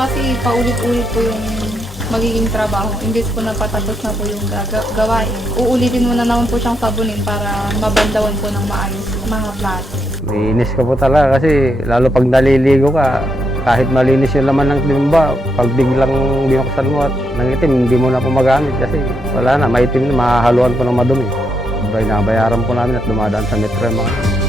Kasi paulit-ulit po yung magiging trabaho. Imbes po napatapos na po yung gawain. Uulitin mo na naman po siyang sabunin para mabandawan po ng maayos mga plato. Iinis ka po talaga kasi lalo pag naliligo ka, kahit malinis yung laman ng timba, pag biglang binuksan mo at nangitim, hindi mo na po magamit kasi wala na, maitim na, mahahaluan po ng madumi. Nabayaran po namin at dumadaan sa metro yung mga